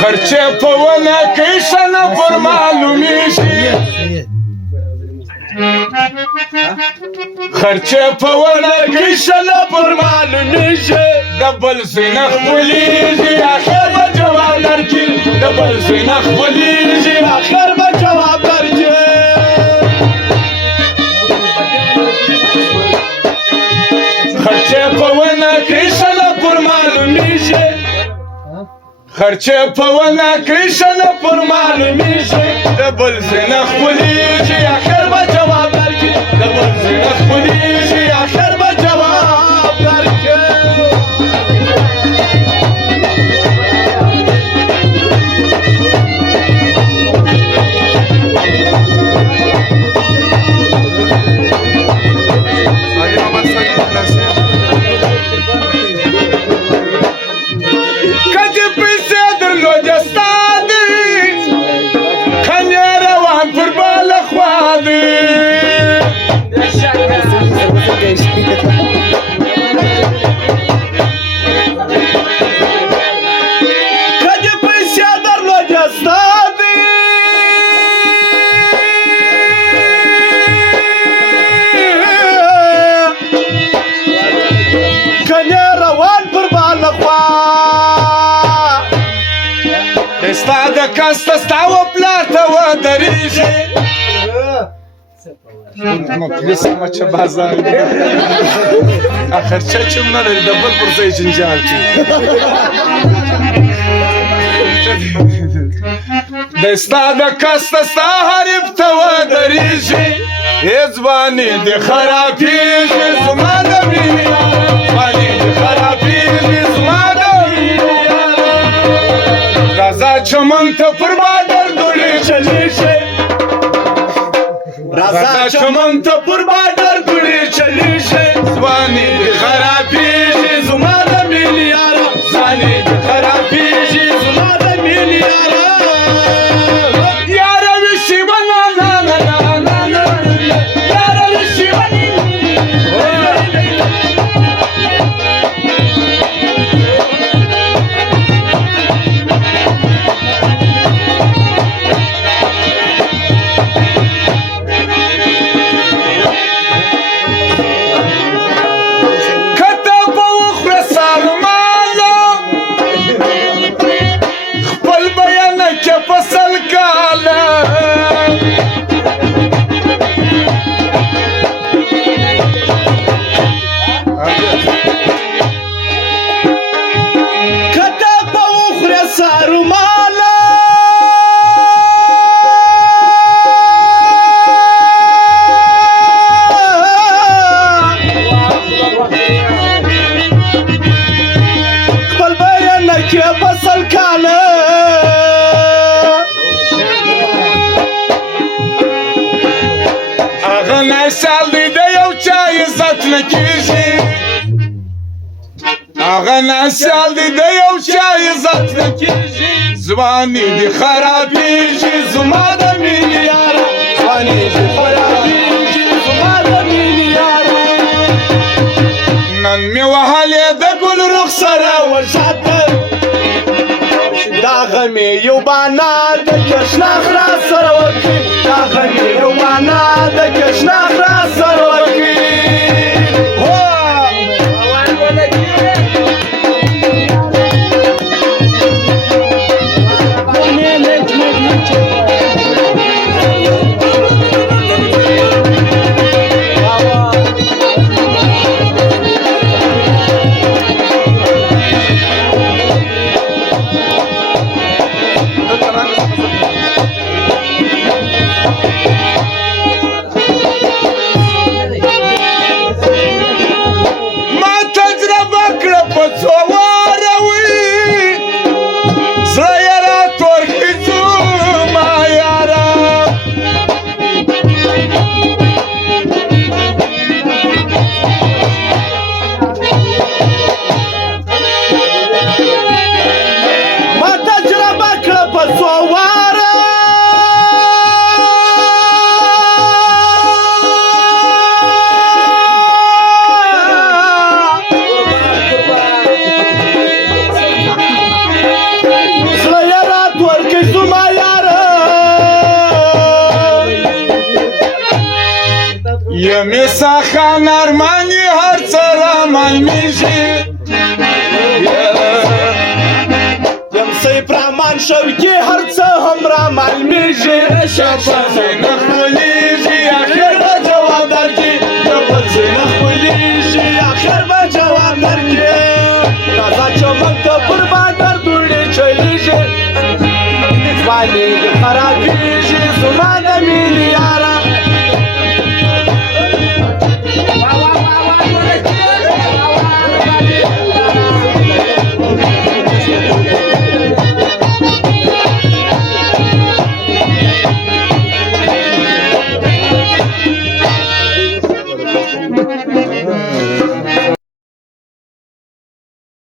خرچه په ونه کې شنه پر معلومیږي خرچه په ونه کې شنه پر معلومیږي د بل زینه خپلېږي اخر به جواب درکړي د بل زینه خپلېږي اخر به جواب درکړي خرچه په ونه کې شنه پر معلومیږي خرچه په ونه کې شنه پر معلومیږي د بل زینه خپلېږي اخر به جواب درکړي د بل زینه خپلېږي اخر به جواب درکړي ستا د کسته ستا و پلار ته ودرېږي مفلس مچه بازار اخر چه چم نداری د بل پر ځای جنجال کوي د ستا د کسته ستا حریف ته ودرېږي ای ځواني دې خرابېږي زما د مینې ځواني دې خرابېږي زما د راځه چمن ته پر بادر دوړې چلیږي راځه چمن ته پر بادر دوړې چلیږي ځواني دې خرابېږي زما د مینې یاره ځواني دې خرابېږي زما د مینې یاره یاره وشي به نه نه نه نه نه یاره وشي به هغه ناسیال دی د یو چا عزت نه کېږي ځواني دې خرابېږي زما د مینې یاره ځواني دې خرابېږي زما د مینې یاره نن مې وهلې د ګل رخ سره وژاته دا غم یې یو بانار د کشناخ را سره وکړي دا غم یې یو بانار د کشناخ را سره وکړي یمی ساخان ارمانی هر سرامان میشی یم سی پرامان شوکی هر څه هم را معلومیږي شبازی نخولی